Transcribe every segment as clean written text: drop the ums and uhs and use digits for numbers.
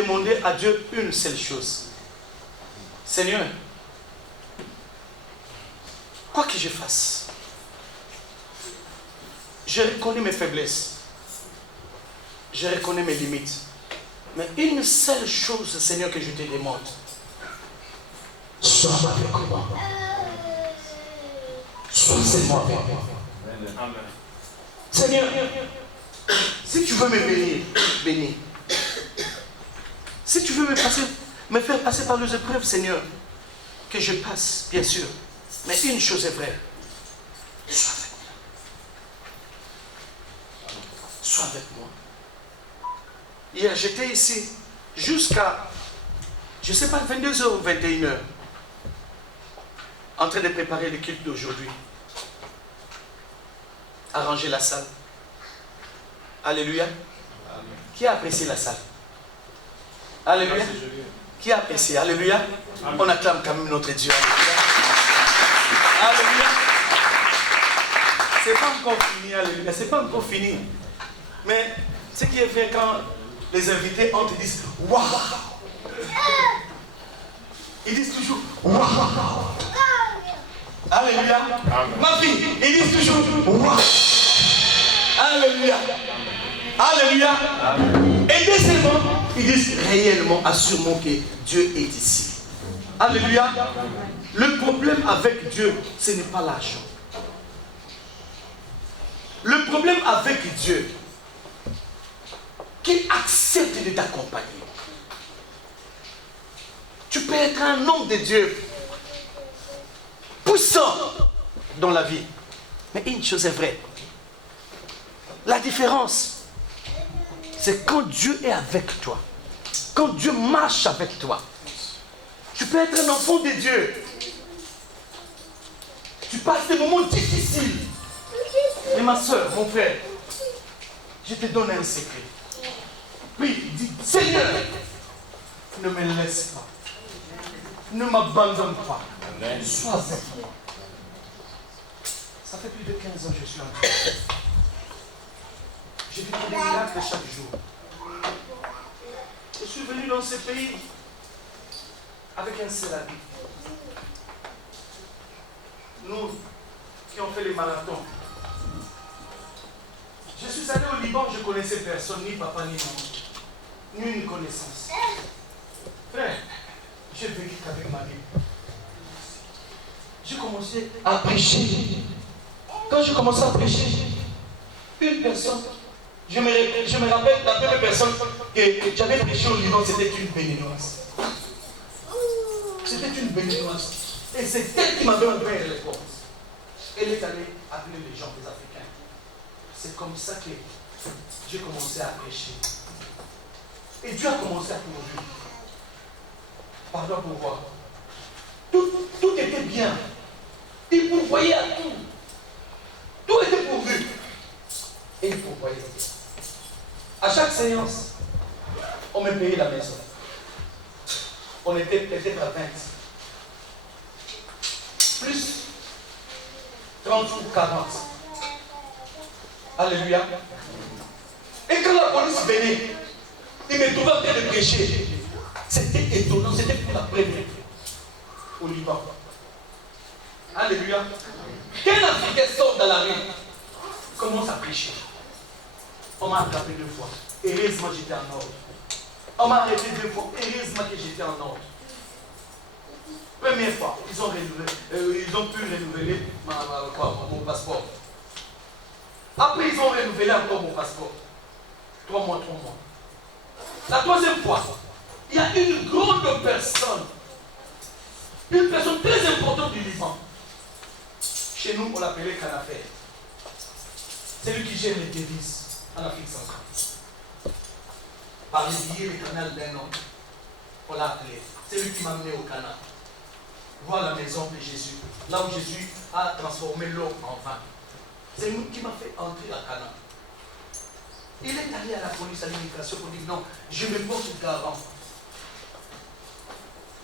demandé à Dieu une seule chose. Seigneur, quoi que je fasse, je reconnais mes faiblesses. Je reconnais mes limites. Mais une seule chose, Seigneur, que je te demande. Sois avec moi. Sois seulement avec moi. Seigneur, si tu veux me bénir, bénis. Si tu veux me faire passer par les épreuves, Seigneur, que je passe, bien sûr. Mais une chose est vraie. Sois avec moi. Sois avec moi. Hier, j'étais ici jusqu'à, je ne sais pas, 22h ou 21h, en train de préparer le culte d'aujourd'hui. Arranger la salle. Alléluia. Amen. Qui a apprécié la salle? Alléluia. Qui a apprécié? Alléluia. Amen. On acclame quand même notre Dieu. Alléluia. Alléluia. C'est pas encore fini. Alléluia. C'est pas encore fini. Mais ce qui est fait quand les invités entrent, ils disent waouh. Ils disent toujours waouh. Alléluia. Amen. Ma fille, ils disent toujours waouh. Alléluia. Alléluia. Amen. Et deuxièmement, ils disent réellement, assurément que Dieu est ici. Alléluia. Le problème avec Dieu, ce n'est pas l'argent. Le problème avec Dieu, qu'il accepte de t'accompagner. Tu peux être un homme de Dieu, puissant dans la vie. Mais une chose est vraie. La différence, c'est quand Dieu est avec toi. Quand Dieu marche avec toi. Tu peux être un enfant de Dieu. Tu passes des moments difficiles. Et ma soeur, mon frère, je te donne un secret. Prie, dis, Seigneur, ne me laisse pas. Ne m'abandonne pas. Amen. Sois avec moi. Ça fait plus de 15 ans que je suis en Christ. J'ai vécu des miracles chaque jour. Je suis venu dans ce pays avec un seul habit. Nous qui ont fait les marathons. Je suis allé au Liban, je ne connaissais personne, ni papa, ni maman. Ni une connaissance. Frère, j'ai vécu qu'avec ma vie. J'ai commencé à prêcher. Quand j'ai commencé à prêcher, une personne, je me rappelle, la première personne que j'avais prêché au Liban, c'était une béninoise. C'était une béninoise. Et c'est elle qui m'avait ouvert les portes. Elle est allée appeler les gens, les Africains. C'est comme ça que j'ai commencé à prêcher. Et Dieu a commencé à pourvoir. Pardon pour voir. Tout était bien. Il pourvoyait à tout. Tout était pourvu. Et il pourvoyait. À chaque séance, on me payait la maison. On était peut-être à 20. Plus 30 ou 40. Alléluia. Et quand la police venait, il me trouvait en train de prêcher. C'était étonnant, c'était pour la première fois au Liban. Alléluia. Quand l'Africain sort dans la rue, commence à prêcher. On m'a attrapé 2 fois. Heureusement, j'étais en ordre. On m'a arrêté 2 fois. Heureusement que j'étais en ordre. Première fois, ils ont pu renouveler mon passeport. Après, ils ont renouvelé encore mon passeport. 3 mois. La 3e fois, il y a une grande personne. Une personne très importante du Liban. Chez nous, on l'appelait Canafé. C'est lui qui gère les devises en Afrique centrale. Par les billets du canal d'un homme, on l'a appelé. C'est lui qui m'a amené au canal. Voir la maison de Jésus. Là où Jésus a transformé l'eau en vin. C'est lui qui m'a fait entrer à Cana. Il est allé à la police, à l'immigration pour dire non, je me porte garant.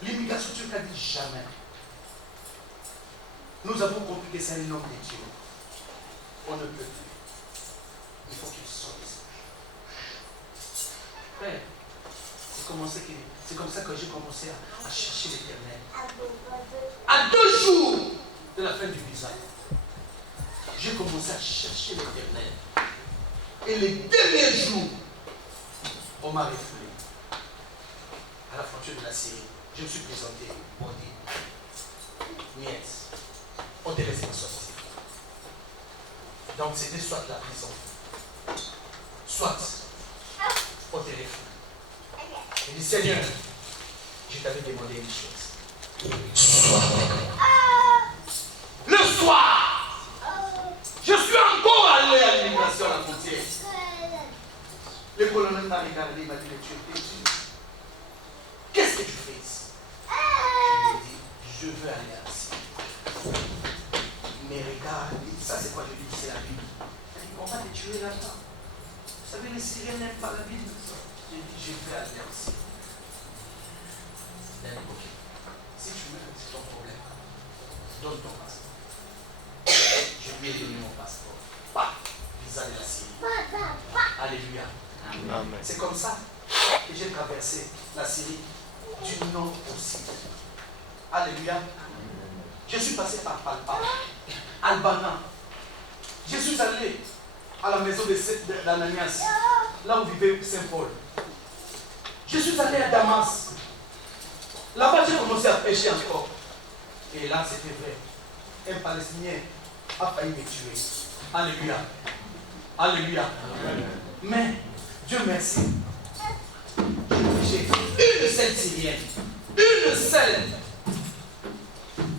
L'immigration turque a dit jamais. Nous avons compris que c'est un homme de Dieu. On ne peut plus. Il faut qu'il sorte. Frère, C'est comme ça que j'ai commencé à chercher l'Éternel. À 2 jours de la fin du visa, j'ai commencé à chercher l'Éternel. Et les derniers jours, on m'a refoulé. À la frontière de la Syrie, je me suis présenté. On dit, Niès, on te laisse sortir. Donc c'était soit la prison, soit on te refoule. Il dit, Seigneur, je t'avais demandé une chose. Sois avec moi. Le soir, je suis encore allé à l'immigration à la frontière. Le colonel m'a regardé, il m'a dit, tu es pétu. Qu'est-ce que tu fais ici? Je lui ai dit, je veux aller à la Syrie. Mais regarde, ça c'est quoi? Je lui ai dit, c'est la Bible. Il dit, on va te tuer là-dedans. Vous savez, les Syriens n'aiment pas la Bible. J'ai dit, je vais aller en Syrie. Il a dit, ok, si tu veux, c'est ton problème. Donne ton passeport. Je lui ai donné mon passeport. Pas visa de la Syrie. Alléluia. Amen. C'est comme ça que j'ai traversé la Syrie du nord au sud. Alléluia. Je suis passé par Palpa, Albana. Je suis allé à la maison d'Ananias, là où vivait Saint Paul. Je suis allé à Damas. Là-bas, j'ai commencé à pêcher encore. Et là, c'était vrai. Un Palestinien a failli me tuer. Alléluia. Alléluia. Amen. Mais, Dieu merci. J'ai une seule Syrienne. Une seule.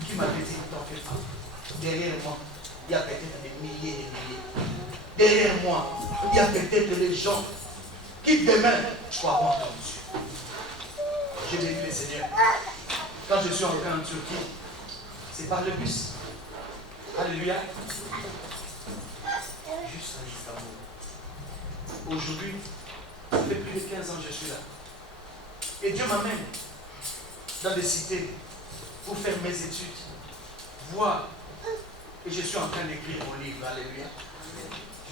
Qui m'avait dit, t'en fais pas. Derrière moi, il y a peut-être des milliers et des milliers. Derrière moi, il y a peut-être des gens qui demain croiront en Dieu. J'ai béni le Seigneur. Quand je suis entré en Turquie, c'est par le bus. Alléluia. Juste à Istanbul. Aujourd'hui, ça fait plus de 15 ans que je suis là. Et Dieu m'amène dans des cités pour faire mes études, voir. Et je suis en train d'écrire mon livre. Alléluia.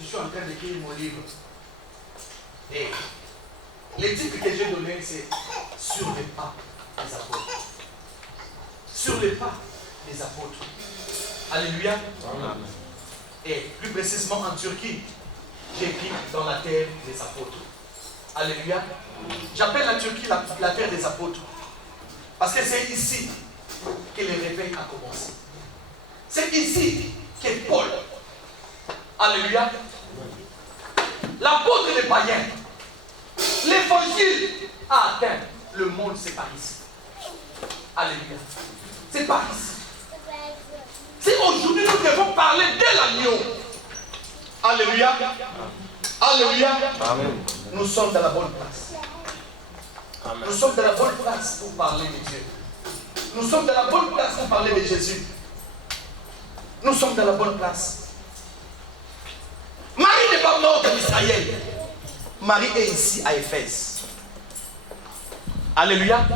Je suis en train d'écrire mon livre. Et les titres que j'ai donnés, c'est sur les pas des apôtres. Sur les pas des apôtres. Alléluia. Amen. Et plus précisément en Turquie, j'ai écrit dans la terre des apôtres. Alléluia. J'appelle la Turquie la terre des apôtres. Parce que c'est ici que le réveil a commencé. C'est ici que Paul, alléluia, l'apôtre des païens, l'évangile a atteint le monde, c'est par ici. Alléluia. C'est par ici. C'est aujourd'hui nous devons parler de l'agneau. Alléluia. Alléluia. Amen. Nous sommes dans la bonne place. Amen. Nous sommes dans la bonne place pour parler de Dieu. Nous sommes dans la bonne place pour parler de Jésus. Nous sommes dans la bonne place. Marie n'est pas morte en Israël. Marie est ici à Éphèse. Alléluia.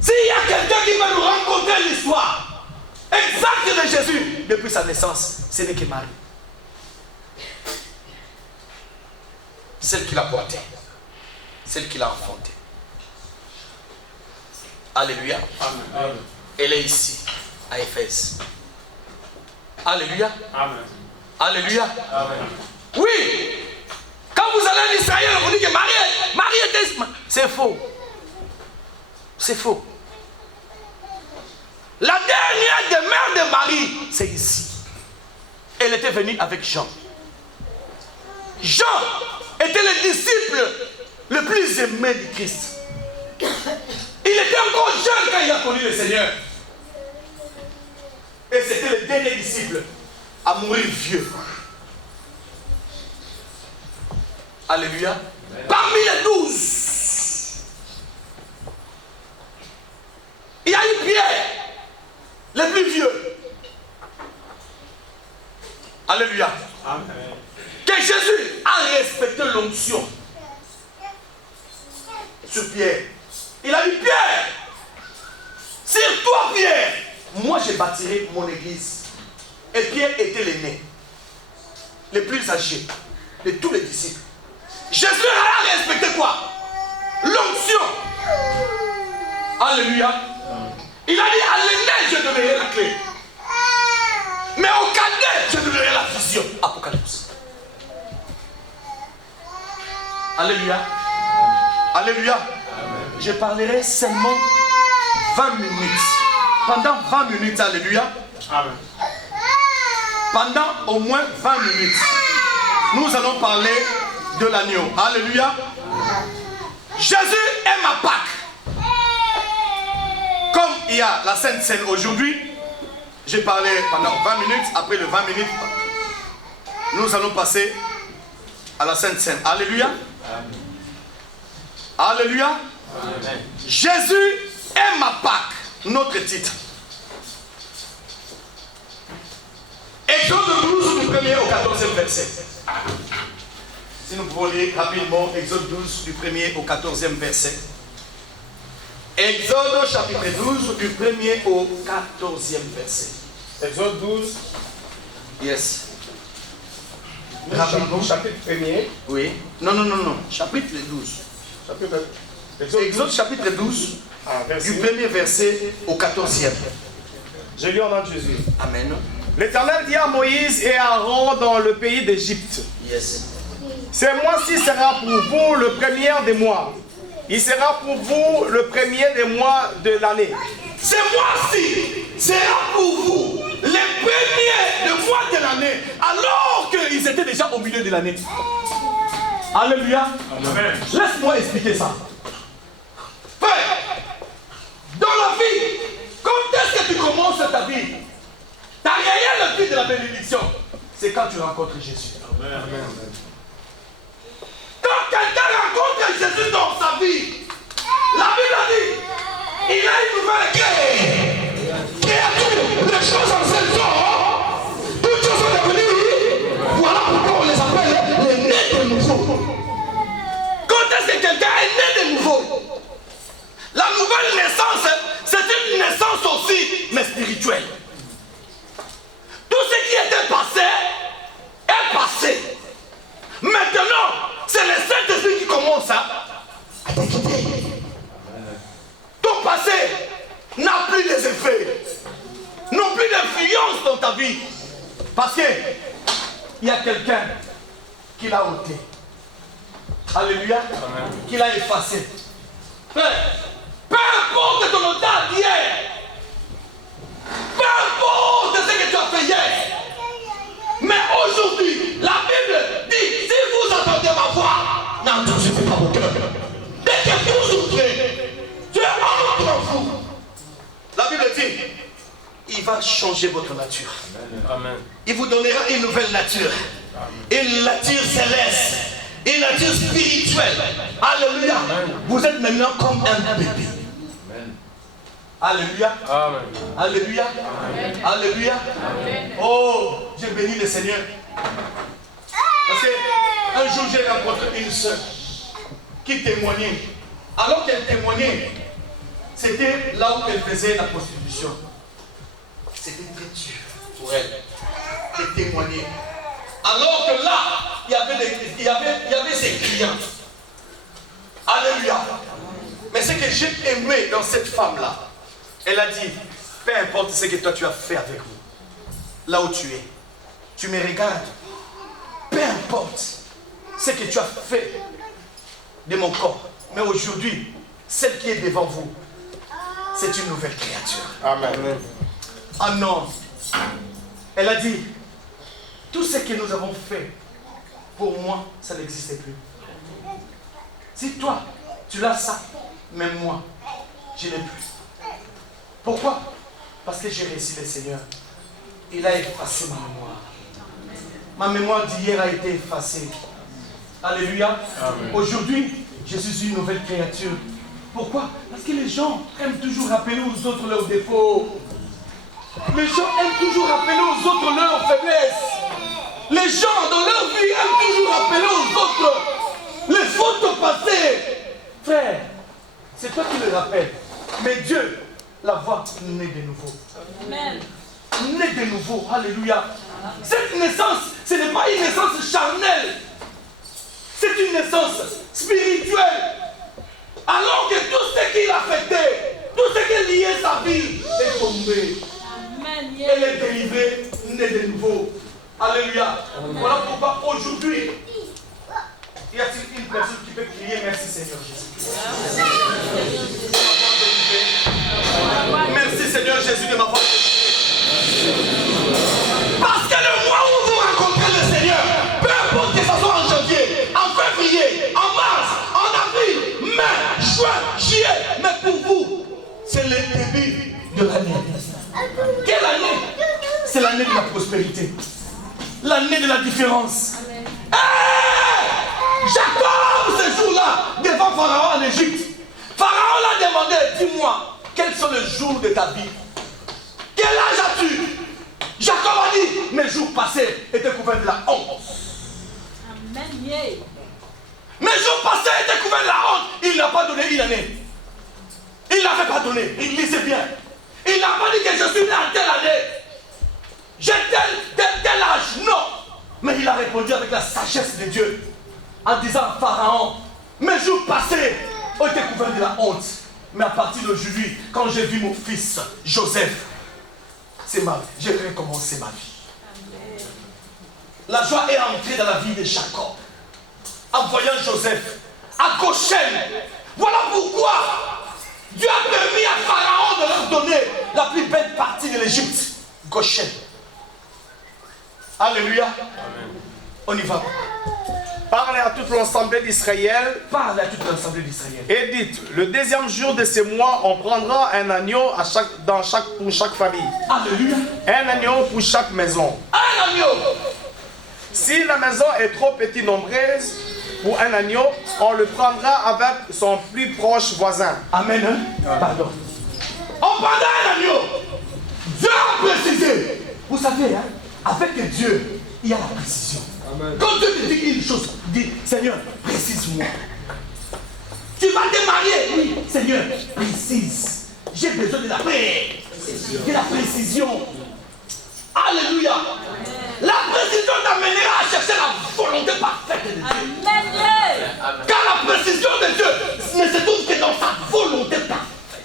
S'il y a quelqu'un qui va nous raconter l'histoire exacte de Jésus depuis sa naissance, ce n'est que Marie. Celle qui l'a porté. Celle qui l'a enfanté. Alléluia. Amen. Elle est ici, à Éphèse. Alléluia. Amen. Alléluia. Amen. Oui. Quand vous allez en Israël, vous dites que Marie était... C'est faux. C'est faux. La dernière demeure de Marie, c'est ici. Elle était venue avec Jean. Jean était le disciple le plus aimé du Christ. Il était encore jeune quand il a connu le Seigneur. Et c'était le dernier disciple à mourir vieux. Alléluia. Parmi les 12, il y a eu Pierre, le plus vieux. Alléluia. Amen. Que Jésus a respecté l'onction sur Pierre. Il a dit, Pierre, sur toi Pierre, moi je bâtirai mon église. Et Pierre était l'aîné, le plus âgé de tous les disciples. Jésus a respecté quoi? l'onction. Alléluia. Il a dit à l'aîné, je donnerai la clé. Mais au cadet, je donnerai la vision. Apocalypse. Alléluia. Alléluia. Amen. Je parlerai seulement 20 minutes. Pendant 20 minutes, alléluia. Amen. Pendant au moins 20 minutes, nous allons parler de l'agneau. Alléluia. Jésus est ma Pâque. Comme il y a la Sainte Seine aujourd'hui, j'ai parlé pendant 20 minutes. Après les 20 minutes, nous allons passer à la Sainte Seine. Alléluia. Amen. Alléluia. Amen. Jésus est ma Pâque. Notre titre. Exode 12 du 1er au 14e verset. Si nous pouvons lire rapidement Exode 12 du 1er au 14e verset. Exode chapitre 12 du 1er au 14e verset. Exode 12. Yes. Rapidement. Chapitre 1er. Oui. Non. Chapitre 12. Exode chapitre 12 du 1er verset au 14e. Je lis en nom de Jésus. Amen. L'Éternel dit à Moïse et à Aaron dans le pays d'Égypte. Yes. Ce mois-ci sera pour vous le premier des mois. Il sera pour vous le premier des mois de l'année. Ce mois-ci sera pour vous les premiers de mois de l'année, alors qu'ils étaient déjà au milieu de l'année. Alléluia. Amen. Laisse-moi expliquer ça. Frère, dans la vie, quand est-ce que tu commences ta vie? Ta réelle vie de la bénédiction, c'est quand tu rencontres Jésus. Amen. Quand quelqu'un rencontre Jésus dans sa vie, la Bible a dit, il a une nouvelle clé. Créature, les choses anciennes sont, toutes choses sont devenues. Voilà pourquoi on les appelle les nés de nouveau. Quand est-ce que quelqu'un est né de nouveau? La nouvelle naissance, c'est une naissance aussi, mais spirituelle. Tout ce qui était passé est passé. Maintenant, c'est le Saint-Esprit qui commence à t'équiper. Ton passé n'a plus des effets, n'a plus d'influence dans ta vie. Parce qu'il y a quelqu'un qui l'a ôté. Alléluia. Qui l'a effacé. Frère, peu importe ton auteur d'hier, peu importe ce que tu as fait hier, mais aujourd'hui, la Bible dit, si vous entendez ma voix, n'entendez pas vos cœurs. Dès que vous ouvrez, Dieu entre en vous. La Bible dit, il va changer votre nature. Amen. Il vous donnera une nouvelle nature. Une nature céleste. Une nature spirituelle. Alléluia. Amen. Vous êtes maintenant comme un bébé. Amen. Alléluia. Amen. Alléluia. Amen. Alléluia. Amen. Oh, j'ai béni le Seigneur. Parce qu'un jour j'ai rencontré une sœur qui témoignait. Alors qu'elle témoignait, c'était là où elle faisait la prostitution. C'était très dur pour elle de témoigner. Alors que là, il y avait ses clients. Alléluia. Mais ce que j'ai aimé dans cette femme-là, elle a dit, peu importe ce que toi tu as fait avec moi, là où tu es, tu me regardes, peu importe ce que tu as fait de mon corps, mais aujourd'hui, celle qui est devant vous, c'est une nouvelle créature. Amen. Ah non. Elle a dit, tout ce que nous avons fait, pour moi, ça n'existait plus. Si toi, tu l'as ça, même moi, je n'ai plus. Pourquoi? Parce que j'ai réussi le Seigneur. Il a effacé ma mémoire. Ma mémoire d'hier a été effacée. Alléluia. Aujourd'hui, je suis une nouvelle créature. Pourquoi? Parce que les gens aiment toujours rappeler aux autres leurs défauts. Les gens aiment toujours rappeler aux autres leurs faiblesses. Les gens dans leur vie aiment toujours rappeler aux autres les fautes passées. Frère, c'est toi qui le rappelles. Mais Dieu la voit née de nouveau. Amen. Née de nouveau. Alléluia. Cette naissance, ce n'est pas une naissance charnelle. C'est une naissance spirituelle. Alors que tout ce qui l'affectait, tout ce qui liait sa vie est tombé. Elle est délivrée, née de nouveau. Alléluia. Voilà pourquoi aujourd'hui, y a-t-il une personne qui peut crier merci Seigneur Jésus? Merci Seigneur Jésus de m'avoir délivré. Parce que le mois où vous rencontrez le Seigneur, peu importe que ce soit en janvier, en février, en mars, en avril, mai, juin, juillet, mais pour vous, c'est le début de l'année. Quelle année? C'est l'année de la prospérité. L'année de la différence. Hey! Jacob, ce jour-là, devant Pharaon en Égypte. Pharaon l'a demandé, dis-moi, quels sont les jours de ta vie? Quel âge as-tu? Jacob a dit, mes jours passés étaient couverts de la honte. Amen. Mes jours passés étaient couverts de la honte. Il n'a pas donné une année. Il n'avait pas donné. Il lisait bien. Il n'a pas dit que je suis né à telle année. J'ai tel âge. Non. Mais il a répondu avec la sagesse de Dieu. En disant à Pharaon, mes jours passés ont été couverts de la honte. Mais à partir d'aujourd'hui, quand j'ai vu mon fils, Joseph, c'est ma vie. J'ai recommencé ma vie. La joie est entrée dans la vie de Jacob. En voyant Joseph à Goshen. Voilà pourquoi Dieu a permis à Pharaon de leur donner la plus belle partie de l'Égypte. Goshen. Alléluia. Amen. On y va. Parlez à toute l'Assemblée d'Israël. Parlez à toute l'Assemblée d'Israël. Et dites, le deuxième jour de ce mois, on prendra un agneau pour chaque famille. Alléluia. Un agneau pour chaque maison. Un agneau. Si la maison est trop petite nombreuse pour un agneau, on le prendra avec son plus proche voisin. Amen. Hein? Pardon. On prendra un agneau. Dieu a précisé. Vous savez, hein, avec Dieu, il y a la précision. Amen. Quand Dieu te dit une chose, dis, Seigneur, précise-moi. Tu vas te marier, oui, Seigneur, précise. J'ai besoin de la paix, de la précision. Alléluia. Amen. La précision t'amènera à chercher la volonté parfaite de Dieu. Amen. Car la précision de Dieu ne se trouve que dans sa volonté parfaite.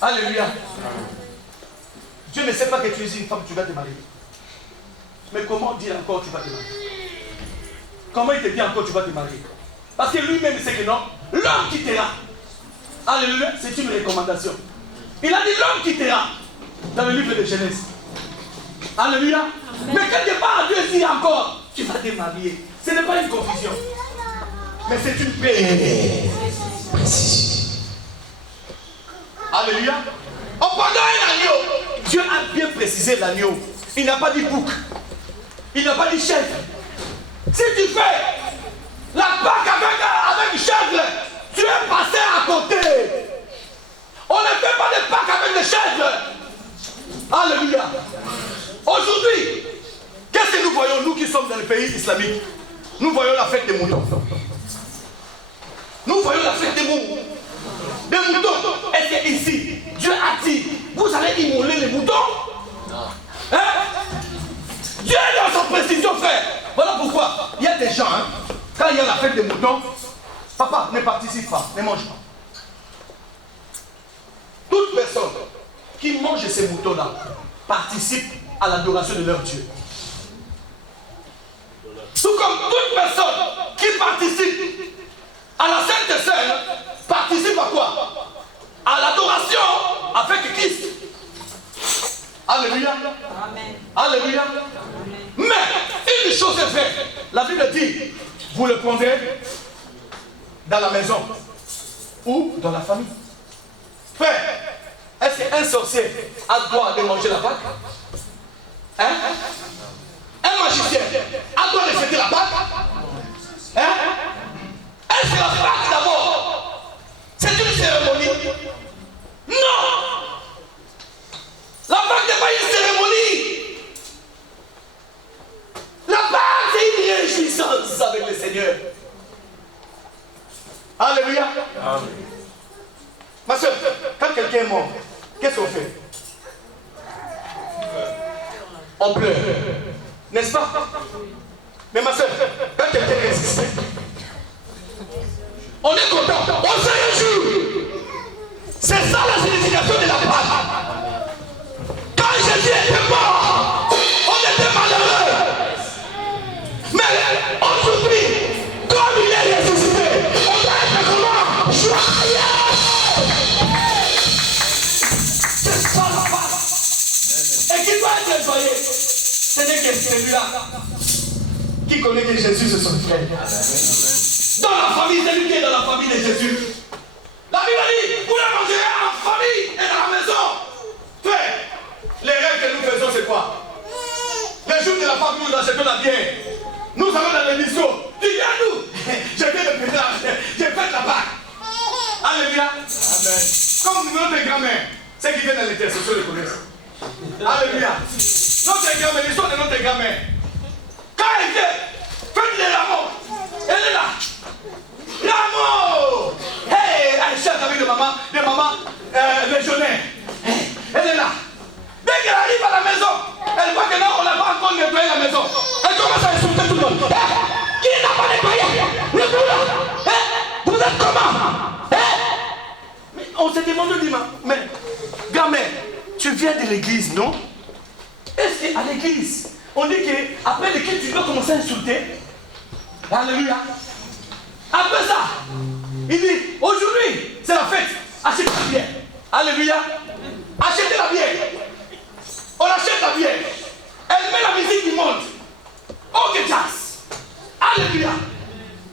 Alléluia. Dieu ne sait pas que tu es une femme, tu vas te marier. Mais comment dire encore tu vas te marier? Comment il te dit encore tu vas te marier? Parce que lui-même sait que non, l'homme quittera. Alléluia, c'est une recommandation. Il a dit l'homme quittera dans le livre de Genèse. Alléluia. Amen. Mais quelque part Dieu dit encore tu vas te marier. Ce n'est pas une confusion, mais c'est une paix. Alléluia. En prenant un agneau, Dieu a bien précisé l'agneau. Il n'a pas dit bouc. Il n'a pas dit chèvre. Si tu fais la Pâque avec chèvre, tu es passé à côté. On ne fait pas de Pâques avec des chèvres. Alléluia. Aujourd'hui, qu'est-ce que nous voyons, nous qui sommes dans le pays islamique? Nous voyons la fête des moutons. Nous voyons la fête des moutons. Des moutons. Est-ce que ici, Dieu a dit, vous allez immoler les moutons? Non. Hein? Dieu est dans sa précision, frère. Voilà pourquoi il y a des gens, hein, quand il y a la fête des moutons, papa, ne participe pas, ne mange pas. Toute personne qui mange ces moutons-là participe à l'adoration de leur Dieu. Tout comme toute personne qui participe à la Sainte Seine participe à quoi? À l'adoration avec Christ. Alléluia. Amen. Alléluia. Amen. Mais une chose est vraie. La Bible dit, vous le prendrez dans la maison ou dans la famille. Frère, est-ce qu'un sorcier a le droit de manger la Pâque? Hein? Un magicien a le droit de fêter la Pâque? Hein? Est-ce que la Pâque d'abord, c'est une cérémonie? Non! La Pâque n'est pas une cérémonie. La Pâque, c'est une réjouissance avec le Seigneur. Alléluia. Amen. Ma soeur, quand quelqu'un est mort, qu'est-ce qu'on fait? On pleure. N'est-ce pas? Mais ma soeur, quand quelqu'un est ressuscité, On est content. On se réjouit. C'est ça la signification de la Pâque. Quand Jésus était mort, on était malheureux. Mais aujourd'hui, comme il est ressuscité, on doit être comment? Joyeux. C'est ça la Pâque. Et qui doit être joyeux? Ce n'est que celui-là qui connaît que Jésus c'est son frère. Dans la famille, celui qui est dans la famille de Jésus. La Bible dit, vous le mangerez en famille et dans la maison. Frère, les rêves que nous faisons, c'est quoi? Les jours de la Pâque, nous achetons la bière. Nous allons dans l'émission. Tu viens nous. Je viens de fêter la j'ai fait la Pâque. Alléluia. Amen. Comme notre grand-mère, ceux qui viennent à l'intercession le connaissent. Alléluia. Notre grand-mère, l'histoire de notre grand-mère. Quand elle vient, faites les rameaux. Elle est là. Rameaux. Hey, elle cherche avec de maman légionnaire. Hey, elle est là. Dès qu'elle arrive à la maison, elle voit que non, on n'a pas encore nettoyé la maison. Elle commence à insulter tout le monde. Hey, qui n'a pas nettoyé? Le boulot. Hey, vous êtes comment? Hey. Mais on s'est demandé, mais grand-mère, tu viens de l'église, non? Est-ce qu'à l'église, on dit qu'après le culte, tu dois commencer à insulter? Alléluia. Après ça, il dit, aujourd'hui, c'est la fête. Achetez la bière. Alléluia. Achetez la bière. On achète la bière. Elle met la musique du monde. Oh, que jazz. Alléluia.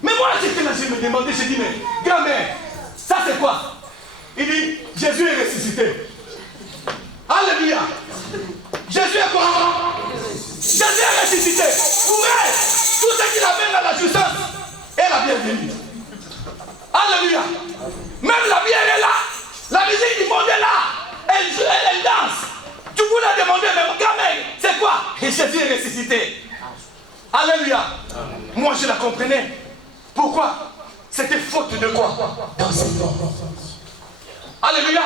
Mais moi, j'étais là, je me demandais, je dis, mais grand-mère, ça c'est quoi? Il dit, Jésus est ressuscité. Alléluia. Jésus est quoi? Jésus est ressuscité. Pour elle, tout ce qu'il amène à la justice est la bienvenue. Alléluia. Même la bière est là. La musique du monde est là. Elle danse. Tu voulais demander, mais quand même, c'est quoi? Et Jésus est ressuscité. Alléluia. Moi, je la comprenais. Pourquoi? C'était faute de quoi? D'enseignement. Alléluia.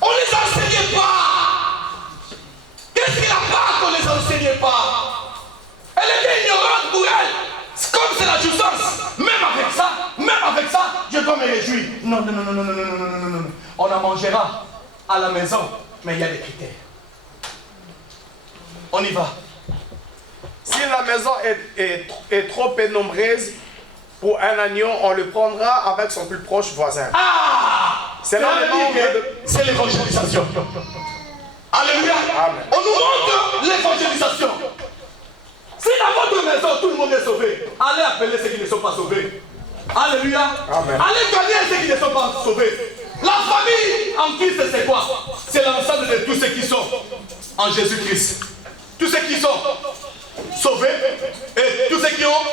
On ne les enseignait pas. Qu'est-ce qu'il n'a pas qu'on ne les enseignait pas? Elle était ignorante pour elle. Comme c'est la jouissance. Même avec ça, je dois me réjouir. Non. On en mangera à la maison, mais il y a des critères. On y va. Si la maison est trop pénombreuse pour un agneau, on le prendra avec son plus proche voisin. Ah! C'est l'évangélisation. Alléluia. Amen. On nous montre l'évangélisation. Si dans votre maison tout le monde est sauvé, allez appeler ceux qui ne sont pas sauvés. Alléluia. Amen. Allez gagner ceux qui ne sont pas sauvés. La famille en Christ, c'est quoi? C'est l'ensemble de tous ceux qui sont en Jésus-Christ. Tous ceux qui sont sauvés et tous ceux qui ont